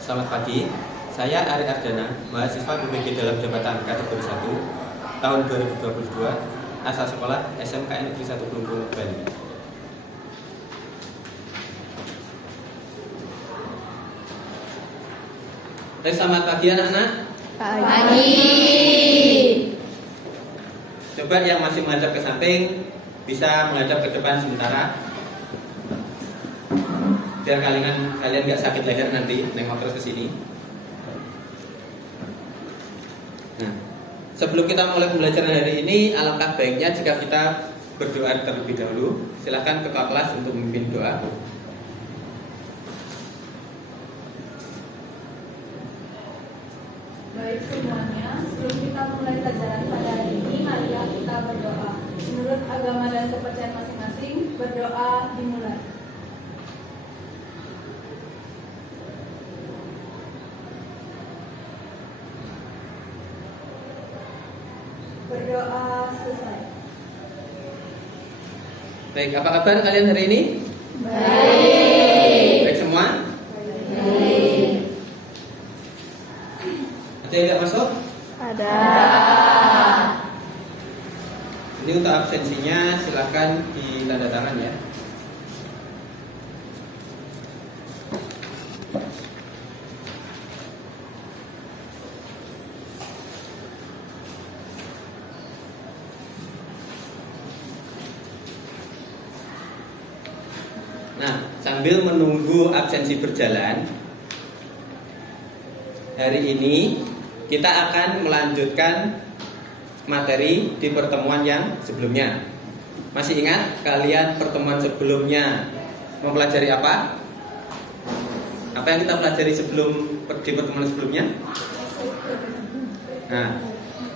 Selamat pagi, saya Ari Ardana, mahasiswa BPG dalam jabatan kategori 1 tahun 2022, asal sekolah SMK Negeri 1 Kelungkung, Bali. Selamat pagi anak-anak. Pagi. Coba yang masih menghadap ke samping bisa menghadap ke depan sementara, biar kalian nggak sakit leher nanti nengok terus ke sini. Nah, sebelum kita mulai pembelajaran hari ini, alangkah baiknya jika kita berdoa terlebih dahulu. Silakan ketua kelas untuk memimpin doa. Baik semuanya, sebelum kita mulai pelajaran pada hari ini, mari kita berdoa. Menurut agama dan kepercayaan masing-masing, berdoa dimulai. Berdoa selesai. Baik, apa kabar kalian hari ini? Baik. Baik semua? Baik. Ada yang nggak masuk? Ada. Ini untuk absensinya silakan ditanda tangan ya. Nah, sambil menunggu absensi berjalan, hari ini kita akan melanjutkan materi di pertemuan yang sebelumnya. Masih ingat kalian pertemuan sebelumnya mempelajari apa? Apa yang kita pelajari di pertemuan sebelumnya? Nah,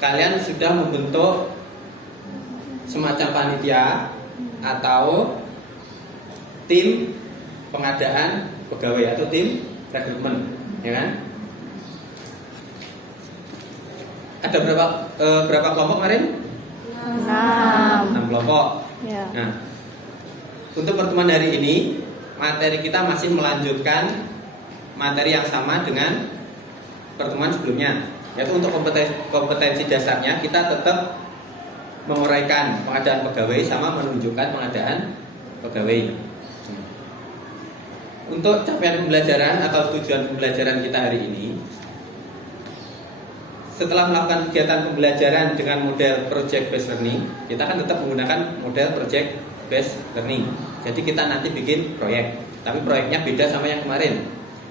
kalian sudah membentuk semacam panitia atau tim pengadaan pegawai atau tim rekrutmen, ya kan? Ada berapa kelompok kemarin? 6 kelompok. Ya. Nah, untuk pertemuan hari ini materi kita masih melanjutkan materi yang sama dengan pertemuan sebelumnya, yaitu untuk kompetensi dasarnya kita tetap menguraikan pengadaan pegawai sama menunjukkan pengadaan pegawai. Untuk capaian pembelajaran atau tujuan pembelajaran kita hari ini, setelah melakukan kegiatan pembelajaran dengan model project based learning, kita akan tetap menggunakan model project based learning. Jadi kita nanti bikin proyek, tapi proyeknya beda sama yang kemarin.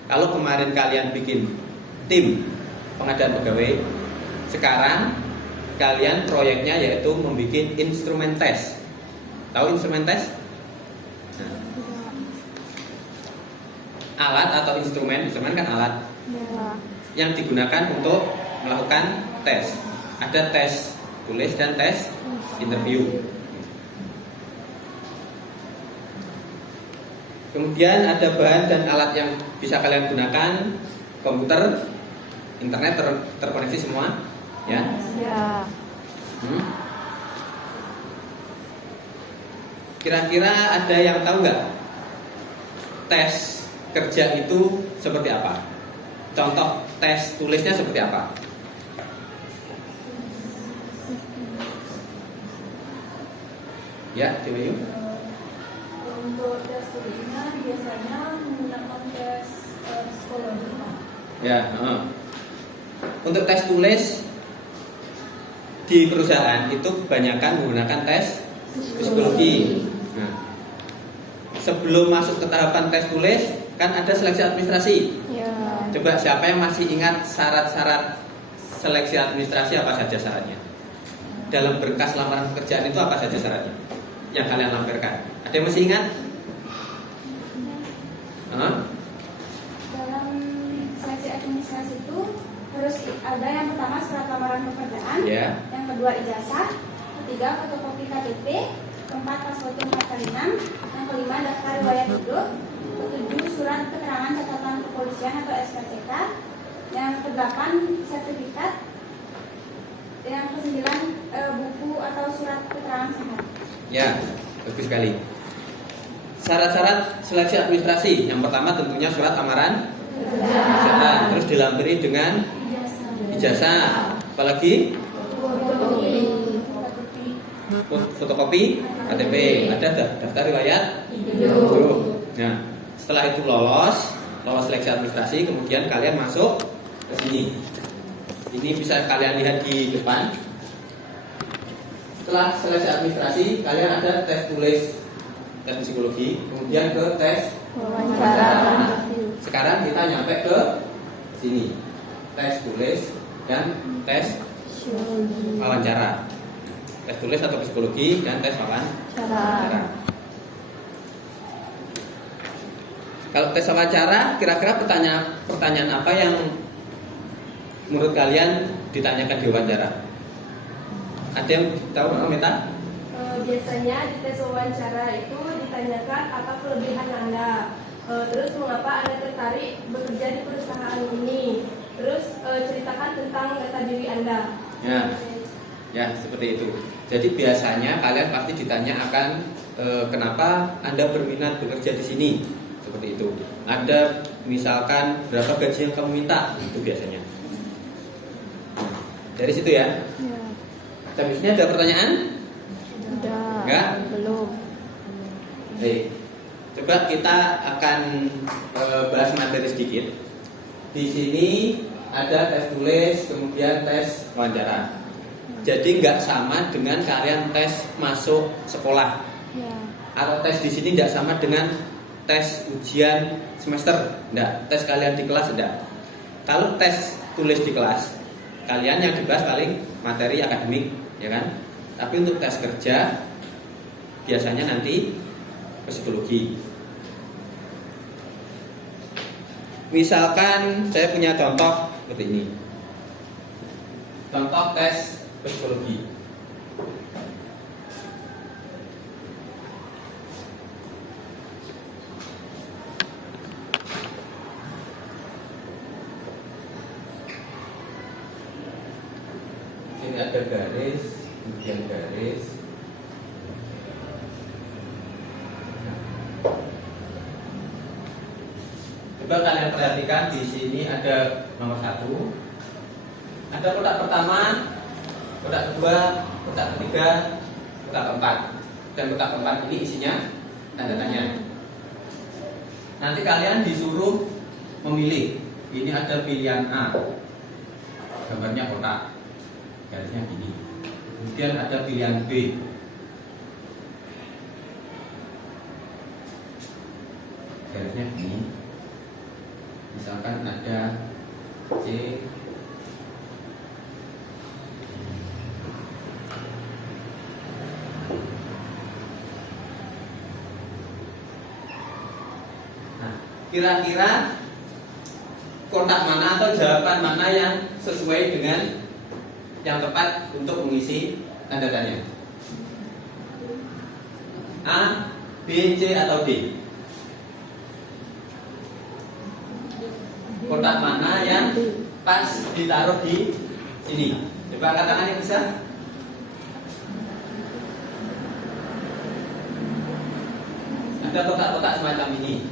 Kalau kemarin kalian bikin tim pengadaan pegawai, sekarang kalian proyeknya yaitu membuat instrumen tes. Tahu instrumen tes? Nah, alat atau instrumen kan alat yang digunakan untuk melakukan tes. Ada tes tulis dan tes interview. Kemudian ada bahan dan alat yang bisa kalian gunakan, komputer, internet terkoneksi semua, ya. Kira-kira ada yang tahu nggak tes kerja itu seperti apa? Contoh tes tulisnya seperti apa? Ya, coba yuk. Untuk tes tulisnya biasanya menggunakan tes psikologi. Ya, untuk tes tulis di perusahaan itu kebanyakan menggunakan tes psikologi. Nah, sebelum masuk ke tahapan tes tulis kan ada seleksi administrasi. Ya. Coba siapa yang masih ingat syarat-syarat seleksi administrasi apa saja syaratnya? Dalam berkas lamaran pekerjaan itu apa saja syaratnya yang kalian lampirkan? Ada yang masih ingat? Dalam seleksi administrasi itu harus ada yang pertama surat lamaran pekerjaan, yang kedua ijazah, ketiga fotokopi KTP, keempat paspor nomor 6, yang kelima daftar riwayat hidup, ketujuh surat keterangan catatan kepolisian atau SKCK, yang kedelapan sertifikat, yang kesembilan buku atau surat keterangan sehat. Ya, bagus sekali. Syarat-syarat seleksi administrasi. Yang pertama tentunya surat lamaran Kerjaan. Terus dilampiri dengan ijazah. Apalagi fotokopi KTP. Ada daftar riwayat hidup. Nah, setelah itu lolos seleksi administrasi, kemudian kalian masuk ke sini. Ini bisa kalian lihat di depan. Setelah seleksi administrasi, kalian ada tes tulis, tes psikologi, kemudian ke tes wawancara. Sekarang kita nyampe ke sini, tes tulis dan tes wawancara. Tes tulis atau psikologi dan tes wawancara. Kalau tes wawancara, kira-kira pertanyaan apa yang menurut kalian ditanyakan di wawancara? Ada yang tahu, Meta? Biasanya di tes wawancara itu ditanyakan apa kelebihan Anda, terus mengapa Anda tertarik bekerja di perusahaan ini, terus ceritakan tentang data diri Anda. Ya, seperti itu. Jadi biasanya kalian pasti ditanya akan kenapa Anda berminat bekerja di sini, seperti itu. Ada misalkan berapa gaji yang kamu minta, itu biasanya. Dari situ ya. Habis ini ada pertanyaan? Enggak? Belum. Baik. Coba kita akan bahas materi sedikit. Di sini ada tes tulis, kemudian tes wawancara. Jadi nggak sama dengan kalian tes masuk sekolah. Atau tes di sini nggak sama dengan tes ujian semester. Enggak. Tes kalian di kelas enggak. Kalau tes tulis di kelas, kalian yang dibahas paling materi akademik, ya kan? Tapi untuk tes kerja biasanya nanti psikologi. Misalkan saya punya contoh seperti ini. Contoh tes psikologi. Ini ada garis, kemudian garis. Coba kalian perhatikan di sini ada nomor 1, ada kotak pertama, kotak kedua, kotak ketiga, kotak keempat, dan kotak keempat ini isinya tanda tanya. Nanti kalian disuruh memilih. Ini ada pilihan A, gambarnya kotak, garisnya gini. Kemudian ada pilihan B, garisnya gini. Misalkan ada C, nah, kira-kira kotak mana atau jawaban mana yang sesuai dengan yang tepat untuk mengisi tanda tanya? A, B, C atau D? Kotak mana yang pas ditaruh di sini? Coba katakan yang bisa. Ada kotak-kotak semacam ini.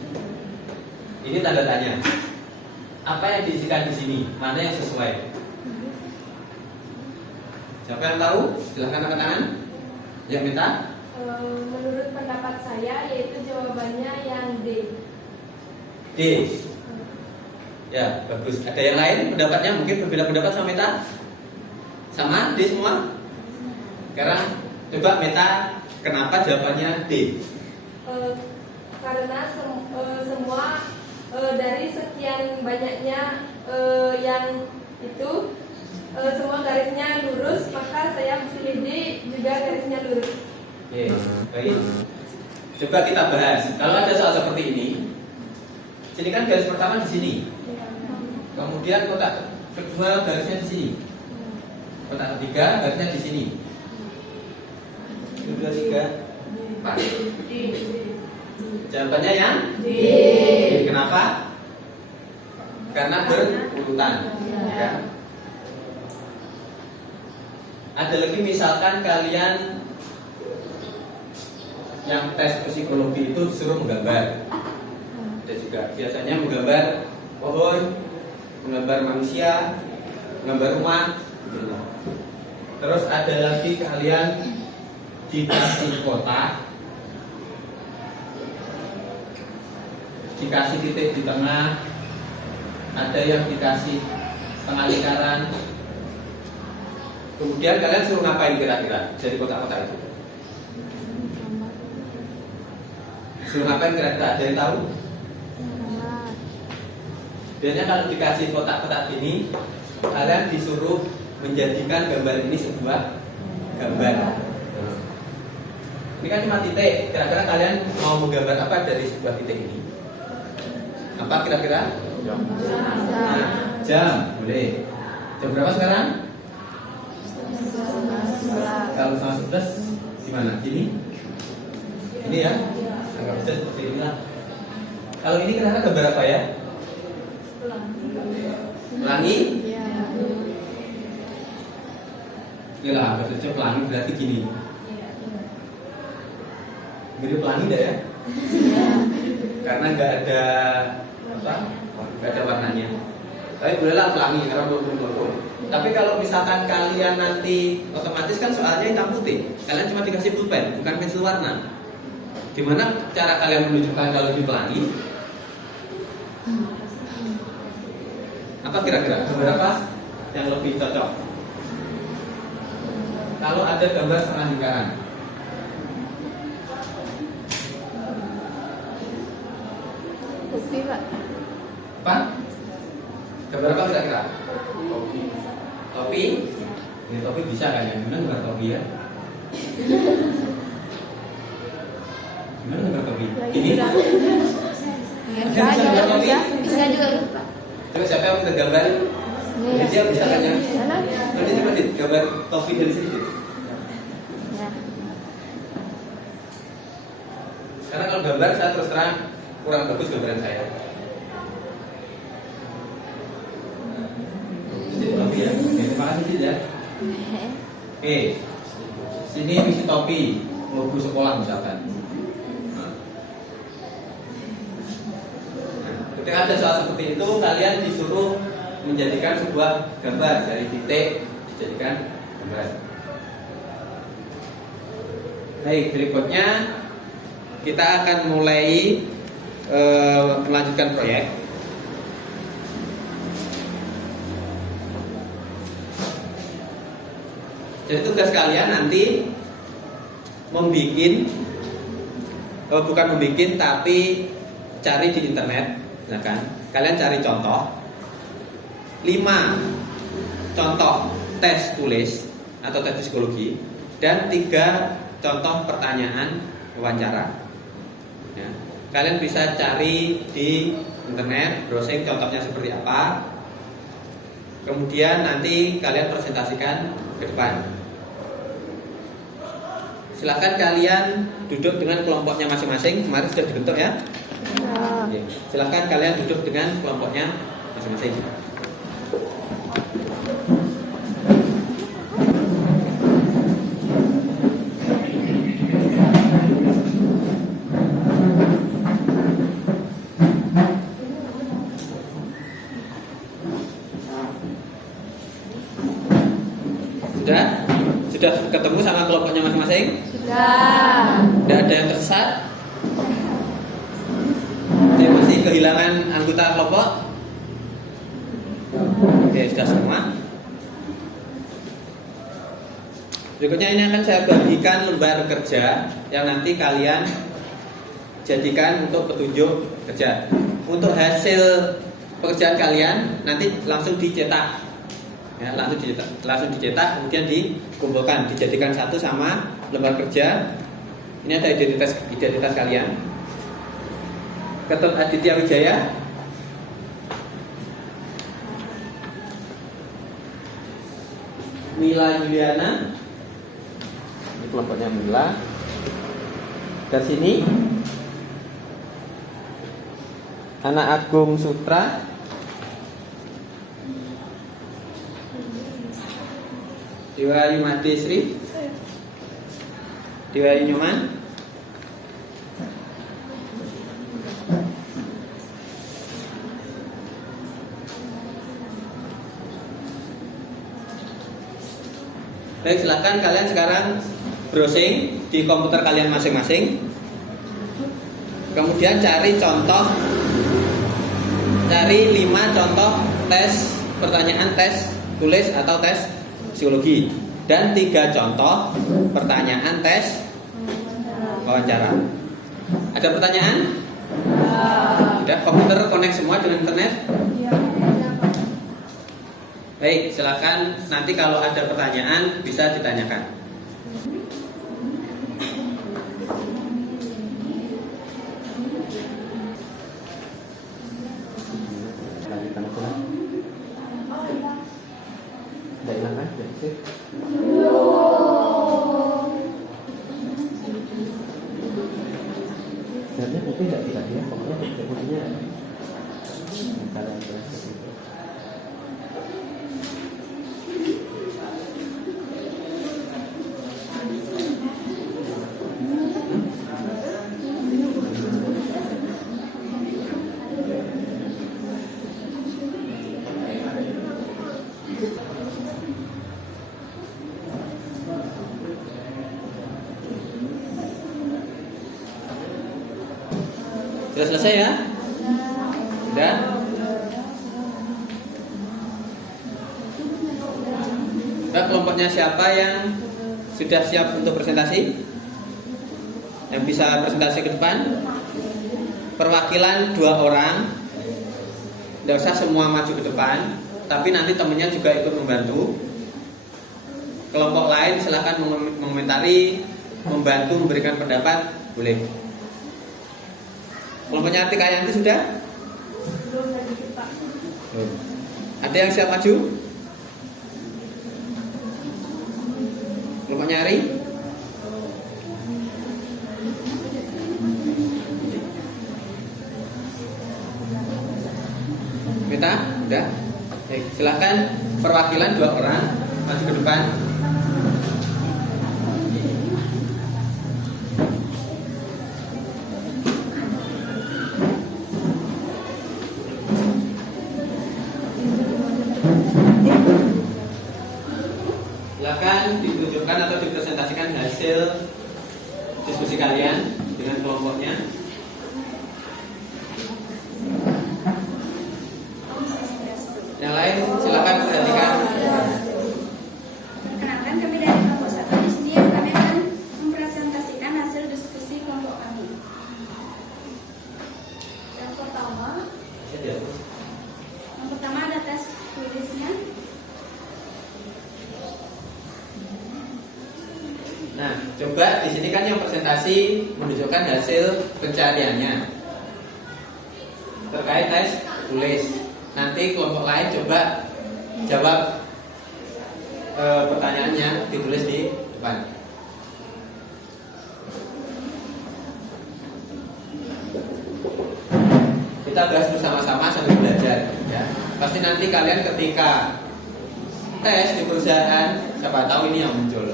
Ini tanda tanya. Apa yang diisikan di sini? Mana yang sesuai? Siapa yang tahu? Silahkan angkat tangan. Yang minta? Menurut pendapat saya yaitu jawabannya yang D. D. Ya, bagus. Ada yang lain pendapatnya mungkin berbeda pendapat sama Meta? Sama D semua? Sekarang coba Meta, kenapa jawabannya D? Karena semua dari sekian banyaknya yang itu semua garisnya lurus, maka saya pilih D juga garisnya lurus. Yes, baik. Coba kita bahas. Kalau ada soal seperti ini, sini kan garis pertama di sini. Kemudian kotak kedua garisnya di sini. Kotak ketiga garisnya di sini. 1, 2, 3, 4. Jawabannya yang D. Kenapa? Karena berurutan. Ya. Ada lagi misalkan kalian yang tes psikologi itu disuruh menggambar. Ada juga biasanya menggambar pohon, menggambar manusia, menggambar rumah. Gitu. Terus ada lagi kalian dikasih kotak, dikasih titik di tengah, ada yang dikasih setengah lingkaran. Kemudian kalian suruh ngapain kira-kira dari kotak-kotak itu? Suruh ngapain kira-kira? Ada yang tahu? Biasanya kalau dikasih kotak-kotak ini, kalian disuruh menjadikan gambar ini sebuah gambar. Ini kan cuma titik. Kira-kira kalian mau menggambar apa dari sebuah titik ini? Apa kira-kira? Jam. Nah, jam, boleh. Jam berapa sekarang? Kalau setengah 11 gimana? Gini? Ini ya? Anggap saja seperti ini lah. Kalau ini kira-kira gambar apa ya? Pelangi? Ya lah, anggap saja pelangi berarti gini. Mirip pelangi dah ya? Karena nggak ada apa? Nggak ada warnanya. Tapi bolehlah pelangi karena belum. Tapi kalau misalkan kalian nanti otomatis kan soalnya hitam putih, kalian cuma dikasih pulpen, bukan pensil warna. Gimana cara kalian menunjukkan kalau ini pelangi? Apa kira-kira? Gambar apa yang lebih cocok? Kalau ada gambar setengah lingkaran, Topi, Pak. apa? Gambar apa kira-kira? Topi? Ini topi bisa kan ya? Gimana gambar topi ya? Gimana gambar topi? Ini? Bisa juga, Pak. Coba siapa yang minta gambar? Ini dia bisa kan ya? Nanti coba deh gambar topi dari sini. Karena kalau gambar saya terus terang kurang bagus gambaran saya. Topi ya. Terima kasih ya. Oke. Sini isi topi, logo sekolah misalkan. Ketika ada soal seperti itu, kalian disuruh menjadikan sebuah gambar dari titik dijadikan gambar. Baik, berikutnya kita akan mulai melanjutkan proyek. Jadi tugas kalian nanti bukan membikin tapi cari di internet. Misalkan kalian cari contoh 5 contoh tes tulis atau tes psikologi dan 3 contoh pertanyaan wawancara ya. Kalian bisa cari di internet, browsing contohnya seperti apa. Kemudian nanti kalian presentasikan ke depan. Silahkan kalian duduk dengan kelompoknya masing-masing. Kemarin sudah dibentuk ya. Ya. Silahkan kalian duduk dengan kelompoknya masing-masing. Sudah ketemu sama kelompoknya masing-masing? Sudah. Tidak ada yang tersesat? Ada yang masih kehilangan anggota kelompok? Oke, sudah semua. Berikutnya ini akan saya bagikan lembar kerja yang nanti kalian jadikan untuk petunjuk kerja. Untuk hasil pekerjaan kalian nanti langsung dicetak. Ya, langsung dicetak, kemudian dikumpulkan, dijadikan satu sama lembar kerja. Ini ada identitas kalian. Ketut Aditya Wijaya, Mila Yuliana, ini kelompoknya Mila. Dari sini Anak Agung Sutra, Dewa Yumadi Sri, Dewa Yunyuman, Baik, silakan kalian sekarang browsing di komputer kalian masing-masing. Kemudian cari 5 contoh tes pertanyaan tes tulis atau tes psikologi dan 3 contoh pertanyaan tes wawancara. Ada pertanyaan? Sudah, komputer connect semua dengan internet? Baik, silakan nanti kalau ada pertanyaan bisa ditanyakan. Sudah selesai ya? Sudah? Nah, kelompoknya siapa yang sudah siap untuk presentasi? Yang bisa presentasi ke depan? Perwakilan 2 orang. Tidak usah semua maju ke depan, tapi nanti temennya juga ikut membantu. Kelompok lain silahkan mengomentari, membantu, memberikan pendapat, boleh. Kelompoknya Artika Yanti sudah? Belum lagi Pak. Ada yang siap maju? Kelompoknya Ari? Mita? Sudah? Baik, silakan perwakilan 2 orang maju ke depan. Silakan ditunjukkan atau dipresentasikan hasil diskusi kalian dengan kelompoknya. Yang lain silakan perhatikan. Perkenalkan, kami dari kelompok 1 di sini kami akan mempresentasikan hasil diskusi kelompok kami. Yang pertama ada tes tulisnya. Nah, coba di sini kan yang presentasi menunjukkan hasil pencariannya terkait tes tulis. Nanti kelompok lain coba jawab pertanyaannya, ditulis di depan. Kita bahas bersama-sama sambil belajar, ya. Pasti nanti kalian ketika tes di perusahaan, siapa tahu ini yang muncul.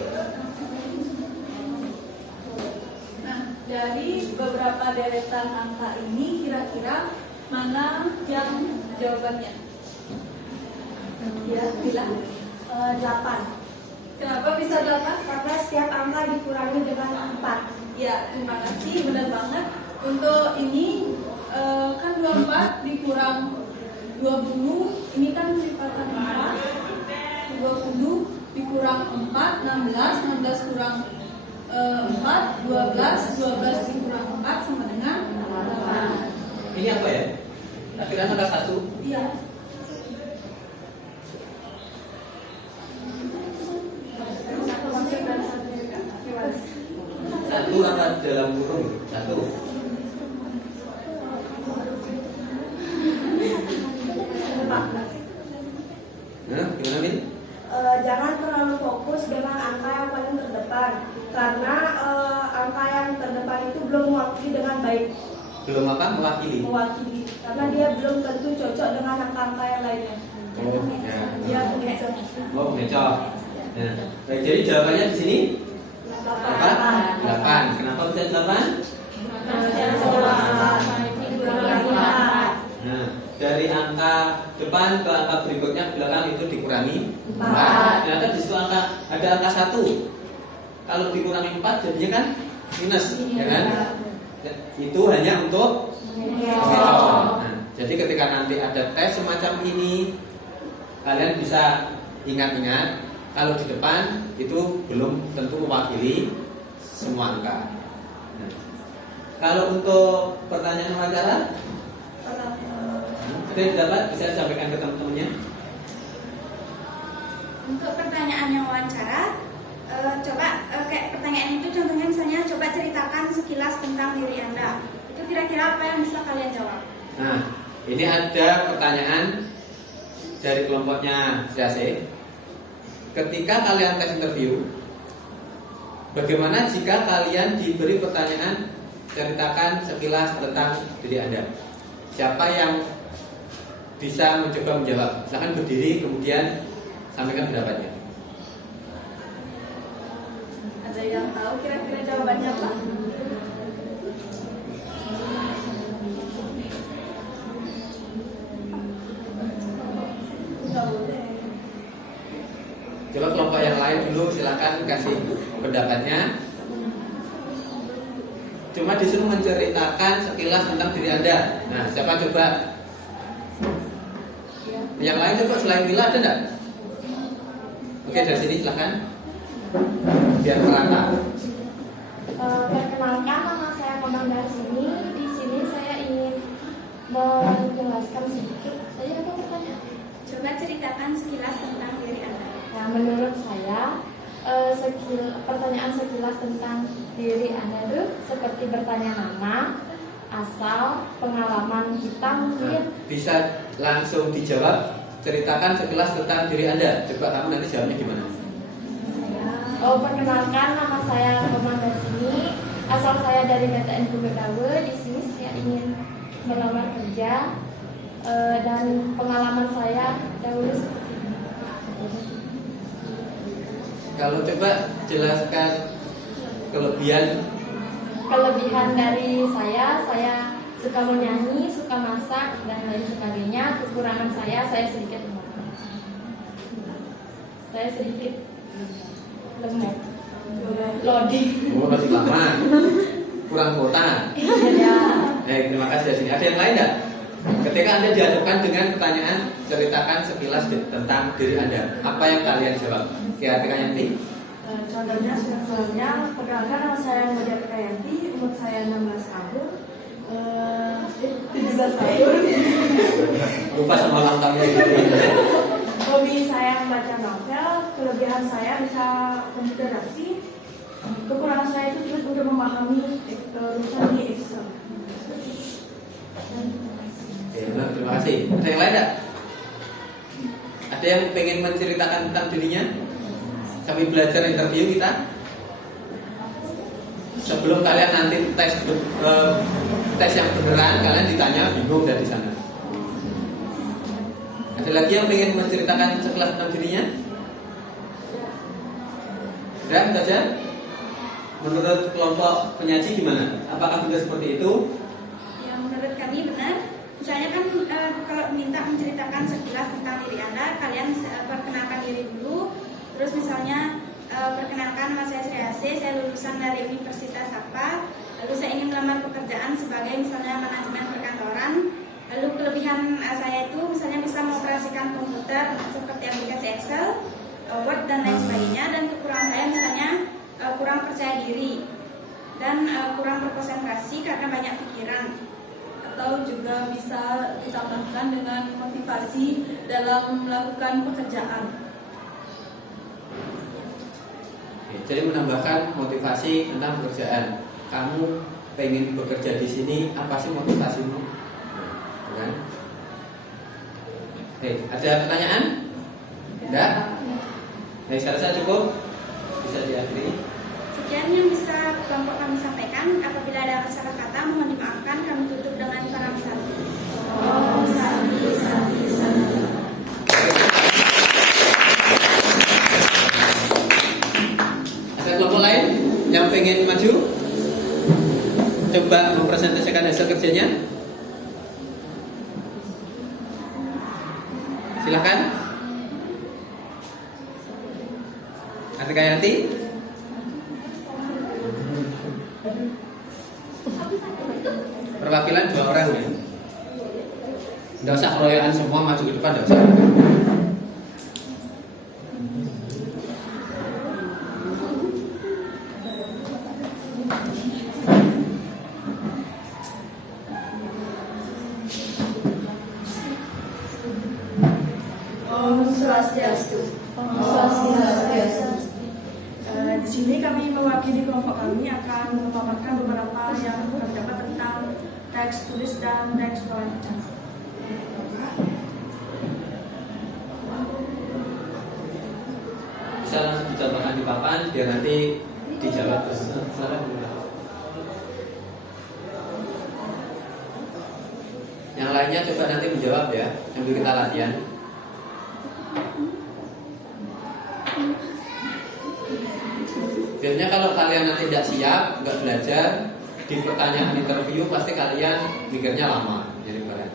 Dari beberapa deretan angka ini kira-kira mana yang jawabannya? Ya, bilang 8. Kenapa bisa 8? Karena setiap angka dikurangi dengan 4. Ya, terima kasih, benar banget. Untuk ini kan 24 dikurang 20, ini kan sifatan 4. 20 dikurang 4, 16 kurang 4, 12 dikurang 4 sama dengan 8. Ini apa ya? Akhirnya ada 1. Iya. Satu apa dalam kurung? 1. Nah, gimana Min? Jangan terlalu fokus dengan angka yang paling terdepan, karena angka yang terdepan itu belum mewakili dengan baik. Belum apa? Mewakili. Karena dia belum tentu cocok dengan angka-angka yang lainnya. Oh, ya. Dia pengecoh. Oh, pengecoh. Nah, baik, jadi jawabannya di sini apa? 8. Kenapa bisa 8? Nah, dari angka depan ke angka berikutnya belakang itu dikurangi 4. Ternyata di situ ada angka 1. Kalau dikurangi 4 jadinya kan minus, ya kan? Itu hanya untuk mengecoh. Nah, jadi ketika nanti ada tes semacam ini, kalian bisa ingat-ingat kalau di depan itu belum tentu mewakili semua angka. Nah, kalau untuk pertanyaan wawancara, ada yang dapat bisa disampaikan ke teman-temannya. Untuk pertanyaan yang wawancara, coba kayak pertanyaan itu contohnya misalnya coba ceritakan sekilas tentang diri Anda. Itu kira-kira apa yang bisa kalian jawab? Nah, ini ada pertanyaan dari kelompoknya CAC. Ketika kalian tes interview, bagaimana jika kalian diberi pertanyaan ceritakan sekilas tentang diri Anda? Siapa yang bisa mencoba menjawab? Silahkan berdiri kemudian sampaikan pendapatnya. Ada yang tahu kira-kira jawabannya apa? Nggak boleh. Coba kelompok yang lain dulu silakan kasih pendapatnya. Cuma disuruh menceritakan sekilas tentang diri Anda. Nah, siapa coba? Yang lain coba selain Mila ada enggak? Oke, dari sini silakan. Biar merata. Perkenalkan, nama saya Komang dari sini. Di sini saya ingin menjelaskan sedikit. Tadi apa pertanyaan? Coba ceritakan sekilas tentang diri Anda. Nah, menurut saya pertanyaan sekilas tentang diri Anda itu seperti bertanya nama, asal, pengalaman kita mungkin. Bisa langsung dijawab. Ceritakan sekilas tentang diri Anda. Coba kamu nanti jawabnya gimana? Perkenalkan, nama saya Komang dari sini. Asal saya dari PTN Bumegdawe. Di sini saya ingin melamar kerja dan pengalaman saya dahulu seperti ini. Kalau coba jelaskan Kelebihan dari saya suka menyanyi, suka masak dan lain sebagainya. Kekurangan saya sedikit lemah. Saya sedikit lemah. Loading. Oh, masih lama. Kurang kuota. Iya. Terima kasih dari sini. Ada yang lain enggak? Ketika Anda dihadapkan dengan pertanyaan ceritakan sekilas tentang diri Anda, apa yang kalian jawab? Kira-kira Yanti? Contohnya, perkenalkan nama saya Mudia Kayanti, umur saya 16 tahun. 17 tahun. Lupa sama ulang tahunnya gitu. Hobi saya membaca novel, kelebihan saya bisa komputerasi, kekurangan saya itu sulit untuk memahami urusan di Excel. Terima kasih. Ada yang lain enggak? Ada yang pengen menceritakan tentang dirinya? Sambil belajar interview kita. Sebelum kalian nanti tes yang beneran, kalian ditanya bingung dari sana. Ada lagi yang pengen menceritakan sekilas tentang dirinya? Dan saja. Menurut kelompok penyaji gimana? Apakah benar seperti itu? Ya, menurut kami benar. Misalnya kan kalau minta menceritakan sekilas tentang diri Anda, kalian perkenalkan diri dulu. Terus misalnya perkenalkan nama saya Sri Asih, saya lulusan dari Universitas apa. Lalu saya ingin melamar pekerjaan sebagai misalnya manajemen perkantoran. Lalu kelebihan saya itu misalnya bisa mengoperasikan komputer seperti aplikasi Excel, Word dan lain sebagainya. Dan kekurangan saya misalnya kurang percaya diri dan kurang berkonsentrasi karena banyak pikiran. Atau juga bisa ditambahkan dengan motivasi dalam melakukan pekerjaan. Jadi menambahkan motivasi tentang pekerjaan. Kamu pengen bekerja di sini, apa sih motivasimu? Kan? Ada pertanyaan? Enggak? Saya rasa cukup. Bisa diakhiri. Sekian yang bisa kelompok kami sampaikan. Apabila ada salah kata, mohon dimaafkan. Kami tutup dengan salam satu. Om Santi Santi Santi. Ada kelompok lain yang pengen maju? Coba mempresentasikan hasil kerjanya. Silakan. Artikayati. Perwakilan 2 orang ya. Nggak usah keroyokan semua maju ke depan, nggak usah. Om Swastiastu. Di sini kami mewakili kelompok kami akan memaparkan beberapa yang terdapat tentang teks tulis dan teks wawancara. Bisa langsung dicontohkan di papan biar nanti dijawab terus. Silakan. Yang lainnya coba nanti menjawab ya, sambil kita latihan. Biasanya kalau kalian nanti tidak siap, nggak belajar di pertanyaan interview, pasti kalian mikirnya lama. Jadi berat.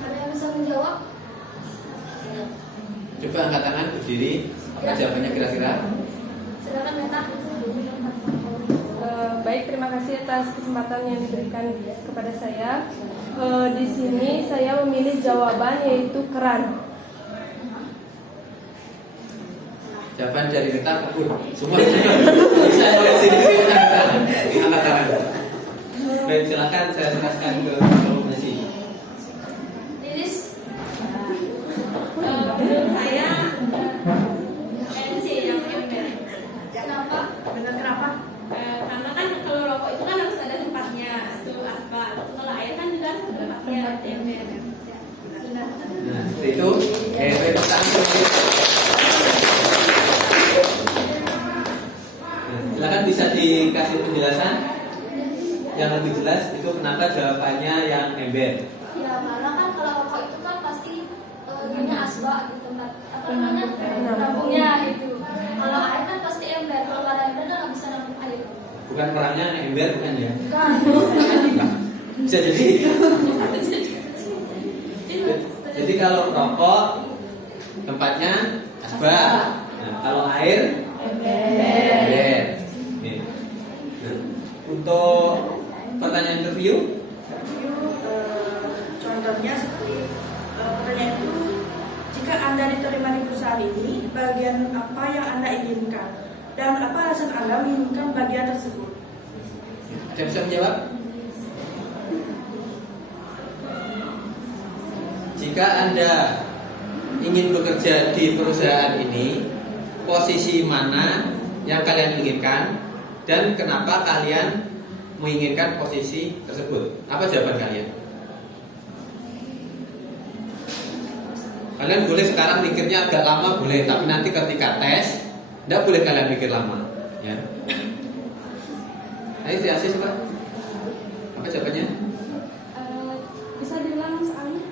Ada yang bisa menjawab? Coba angkat tangan, berdiri. Apa jawabannya kira-kira? Silakan Meta. Baik, terima kasih atas kesempatan yang diberikan kepada saya. Di sini saya memilih jawaban yaitu keran. Jawaban dari Meta kabur. Semua bisa dari sini angkat tangan. Baik, silakan saya serahkan ke Kelompok Messi. Lilis. Menurut saya NC yang ember. Kenapa? Benar kenapa? Karena kan kalau rokok itu kan harus ada tempatnya, itu asbak. Kalau air kan juga harus ada tempatnya, ember. Benar. Nah, seperti itu. Baik, silakan bisa dikasih penjelasan yang lebih jelas itu kenapa jawabannya yang ember. Ya, karena kan kalau rokok itu kan pasti punya asbak di tempat apa namanya nampungnya itu. Kalau air kan pasti ember. Kalau ada ember kan nggak bisa nampung air. Bukan perangnya ember bukan ya? Bukan. Bisa jadi. Jadi kalau rokok tempatnya asbak. Nah, kalau air ember. Nih. Nah, untuk pertanyaan interview, Contohnya seperti pertanyaan itu, jika Anda diterima di perusahaan ini, bagian apa yang Anda inginkan dan apa alasan Anda menginginkan bagian tersebut? ada yang bisa menjawab? Jika Anda ingin bekerja di perusahaan ini, posisi mana yang kalian inginkan dan kenapa kalian menginginkan posisi tersebut? Apa jawaban kalian? Kalian boleh sekarang mikirnya agak lama boleh, tapi nanti ketika tes tidak boleh kalian mikir lama, ya. Ayo Asis, Pak. Apa jawabannya? Bisa diulang soalnya?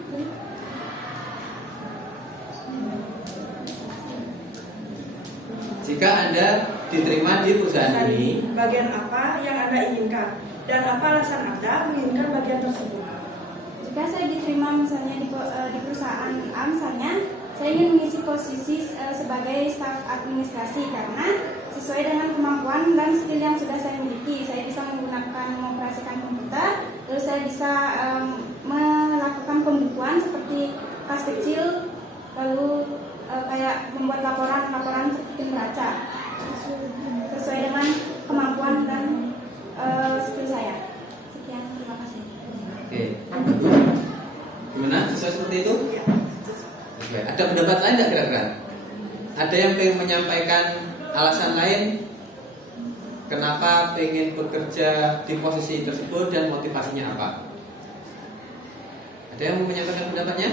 Jika Anda diterima di perusahaan ini, bagian apa yang Anda inginkan dan apa alasan Anda menginginkan bagian tersebut? Jika saya diterima misalnya di perusahaan A misalnya, saya ingin mengisi posisi sebagai staf administrasi karena sesuai dengan kemampuan dan skill yang sudah saya miliki. Saya bisa menggunakan mengoperasikan komputer, terus saya bisa melakukan pembukuan seperti kas kecil, lalu kayak membuat laporan seperti neraca sesuai dengan kemampuan dan skill saya. Sekian, terima kasih. oke. Gimana? Sesuai seperti itu? Oke. Ada pendapat pendapat lain nggak kira-kira? Ada yang pengen menyampaikan alasan lain kenapa pengen bekerja di posisi tersebut dan motivasinya apa? Ada yang mau menyampaikan pendapatnya?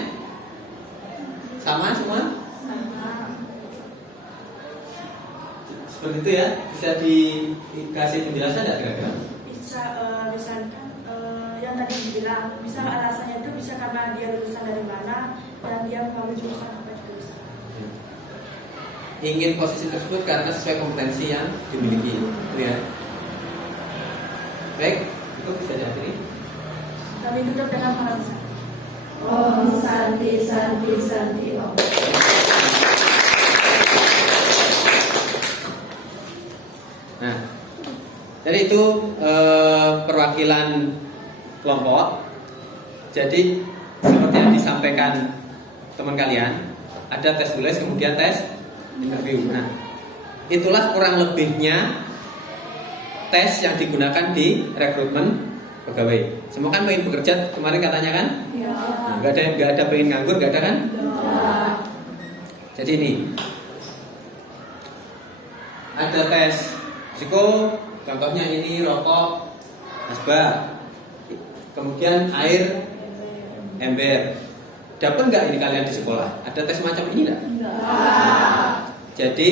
Sama semua? Seperti itu ya, bisa dikasih penjelasan tidak kira-kira? Bisa misalkan yang tadi dibilang, bisa alasannya itu bisa karena dia lulusan dari mana dan dia mengambil jurusan apa juga bisa. Ingin posisi tersebut karena sesuai kompetensi yang dimiliki, itu ya. Baik, itu bisa diakhiri. Kami tutup dengan pengalaman. Om Santi Santi Santi Om. Nah, jadi itu perwakilan kelompok. Jadi seperti yang disampaikan teman kalian, ada tes tulis kemudian tes interview. Nah, itulah kurang lebihnya tes yang digunakan di rekrutmen pegawai. Semua kan pengen bekerja kemarin katanya kan? Ya. Nah, nggak ada pengen nganggur, nggak ada kan? Ya. Jadi ini ada tes risiko, contohnya ini rokok, asbak, kemudian air, ember. Dapat nggak ini kalian di sekolah? Ada tes macam ini nggak? Jadi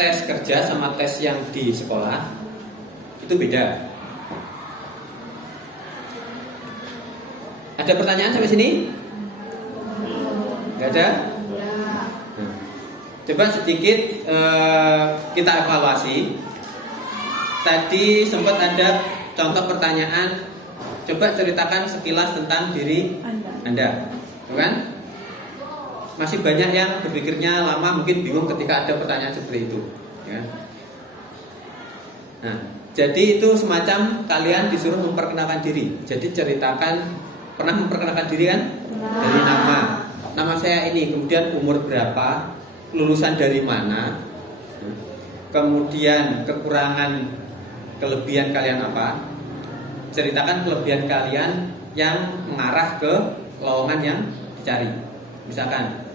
tes kerja sama tes yang di sekolah itu beda. Ada pertanyaan sampai sini? Nggak ada? Nah, coba sedikit kita evaluasi. Tadi sempat ada contoh pertanyaan. Coba ceritakan sekilas tentang diri Anda. Tuh kan? Masih banyak yang berpikirnya lama, mungkin bingung ketika ada pertanyaan seperti itu ya. Nah, jadi itu semacam kalian disuruh memperkenalkan diri. Jadi ceritakan, pernah memperkenalkan diri kan? Dari nama saya ini, kemudian umur berapa, lulusan dari mana, kemudian kekurangan, kelebihan kalian apa. Ceritakan kelebihan kalian yang mengarah ke lowongan yang dicari. Misalkan,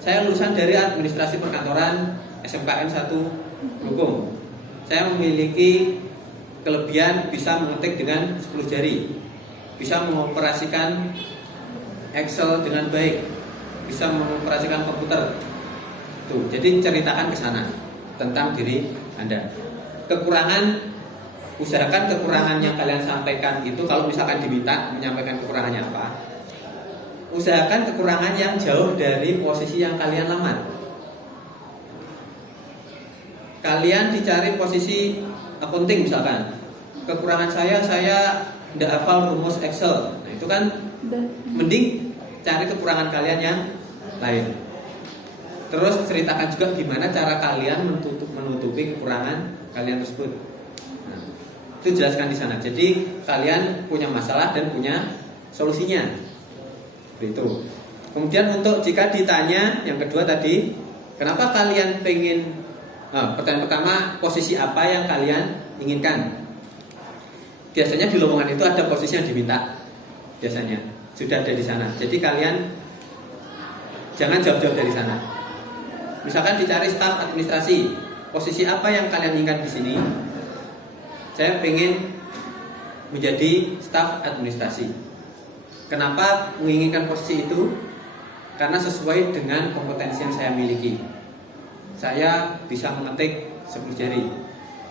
saya lulusan dari administrasi perkantoran SMKN 1 Klungkung. Saya memiliki kelebihan bisa mengetik dengan 10 jari, bisa mengoperasikan Excel dengan baik, bisa mengoperasikan komputer. Tuh, jadi ceritakan ke sana tentang diri Anda. Kekurangan, usahakan kekurangan yang kalian sampaikan itu, kalau misalkan diminta menyampaikan kekurangannya apa, usahakan kekurangan yang jauh dari posisi yang kalian lamar. Kalian dicari posisi accounting misalkan, kekurangan saya tidak hafal rumus Excel. Nah, itu kan mending cari kekurangan kalian yang lain. Terus ceritakan juga gimana cara kalian menutupi kekurangan kalian tersebut. Nah, itu jelaskan di sana. Jadi kalian punya masalah dan punya solusinya. Itu. Kemudian untuk jika ditanya yang kedua tadi, kenapa kalian pengen? Pertanyaan pertama, posisi apa yang kalian inginkan? Biasanya di lowongan itu ada posisi yang diminta. Biasanya sudah ada di sana. Jadi kalian jangan jawab-jawab dari sana. Misalkan dicari staf administrasi, posisi apa yang kalian inginkan di sini? Saya pengen menjadi staf administrasi. Kenapa menginginkan posisi itu? Karena sesuai dengan kompetensi yang saya miliki. Saya bisa mengetik 10 jari.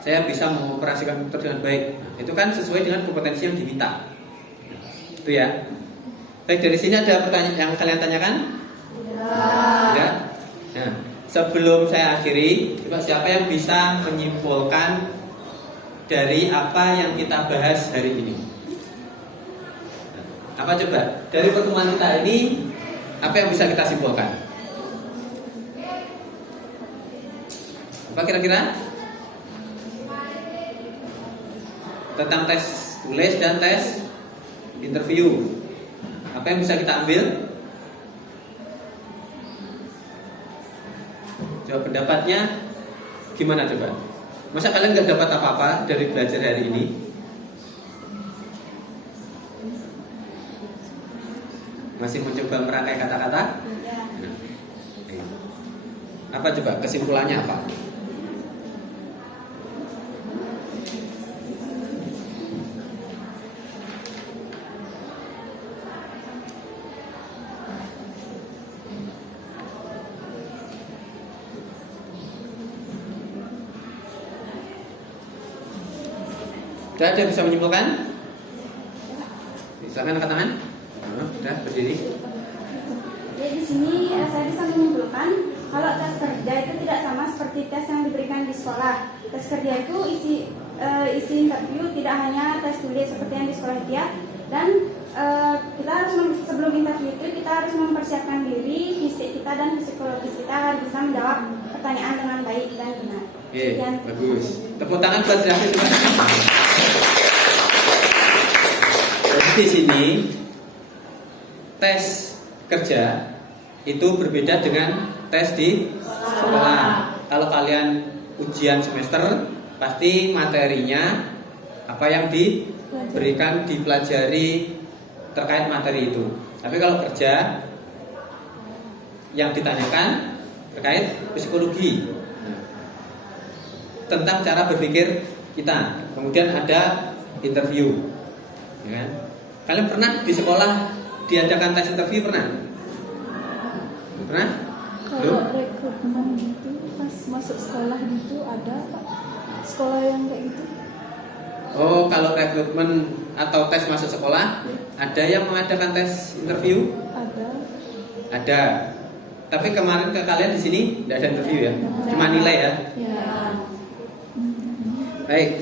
Saya bisa mengoperasikan komputer dengan baik. Itu kan sesuai dengan kompetensi yang diminta. Itu ya. Baik, dari sini ada pertanyaan yang kalian tanyakan? Ya. Nah, sebelum saya akhiri, coba siapa yang bisa menyimpulkan dari apa yang kita bahas hari ini? Apa coba? Dari pertemuan kita ini, apa yang bisa kita simpulkan? Apa kira-kira? Tentang tes tulis dan tes interview. Apa yang bisa kita ambil? Coba pendapatnya gimana coba? Masa kalian nggak dapat apa-apa dari belajar hari ini? Masih mencoba merangkai kata-kata? Nah, Apa coba kesimpulannya apa? Sudah ada yang bisa menyimpulkan? Silakan angkat tangan. Sudah berdiri. Ya, di sini saya bisa menyimpulkan kalau tes kerja itu tidak sama seperti tes yang diberikan di sekolah. Tes kerja itu isi interview, tidak hanya tes tulis seperti yang di sekolah itu ya. Dan kita harus sebelum interview itu kita harus mempersiapkan diri, fisik kita dan psikologis kita agar bisa menjawab pertanyaan dengan baik dan benar. Oke, bagus. Tepuk tangan buat Zafir. Jadi di sini tes kerja itu berbeda dengan tes di sekolah. Kalau kalian ujian semester, pasti materinya apa yang diberikan, dipelajari terkait materi itu. Tapi kalau kerja, yang ditanyakan terkait psikologi, tentang cara berpikir kita. Kemudian ada interview, ya kan? Kalian pernah di sekolah diadakan tes interview, pernah? Pernah? Kalau rekrutmen gitu pas masuk sekolah gitu ada Pak? Sekolah yang kayak gitu? Oh, kalau rekrutmen atau tes masuk sekolah, ada yang mengadakan tes interview? Ada. Ada. Tapi kemarin ke kalian di sini tidak ada interview ya? Cuma nilai ya? Ya. Baik.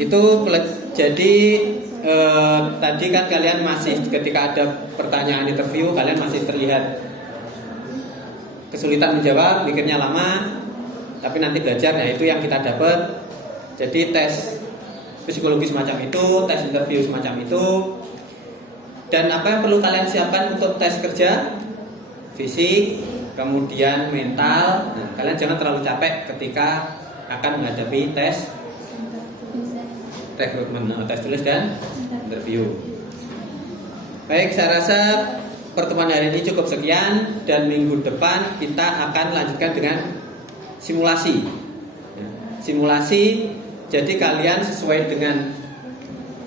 Itu jadi tadi kan kalian masih ketika ada pertanyaan interview kalian masih terlihat kesulitan menjawab, mikirnya lama, tapi nanti belajar, ya itu yang kita dapat. Jadi tes psikologi semacam itu, tes interview semacam itu. Dan apa yang perlu kalian siapkan untuk tes kerja? Fisik, kemudian mental. Nah, kalian jangan terlalu capek ketika akan menghadapi tes rekrutmen, tes tulis dan interview. Baik, saya rasa pertemuan hari ini cukup sekian, dan minggu depan kita akan lanjutkan dengan simulasi. Simulasi, jadi kalian sesuai dengan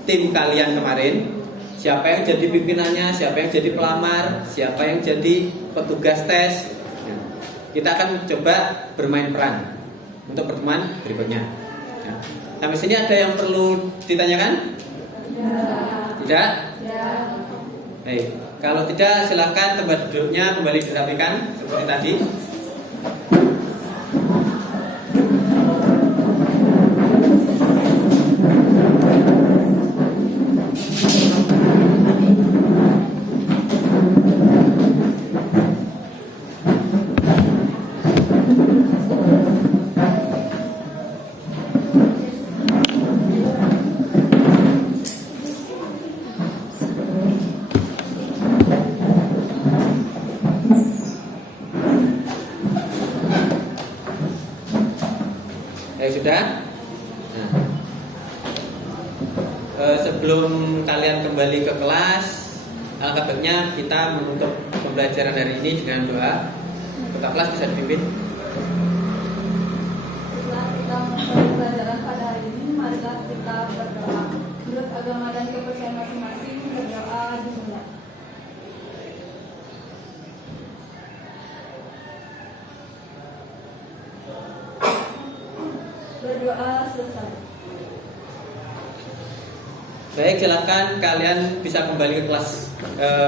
tim kalian kemarin, siapa yang jadi pimpinannya, siapa yang jadi pelamar, siapa yang jadi petugas tes. Kita akan coba bermain peran untuk pertemuan berikutnya. Sampai sini ada yang perlu ditanyakan? Tidak? Baik, kalau tidak silakan tempat duduknya kembali dirapikan seperti tadi. Sudah? Nah, sebelum kalian kembali ke kelas, alangkah baiknya kita menutup pembelajaran hari ini dengan doa. Ketua kelas bisa dipimpin. Setelah kita memulai pelajaran pada hari ini, marilah kita berdoa. Menurut agama dan kepercayaan masing-masing, berdoa dimulai. Berdoa selesai. Baik, silakan kalian bisa kembali ke kelas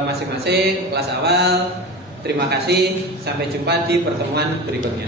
masing-masing, kelas awal. Terima kasih, sampai jumpa di pertemuan berikutnya.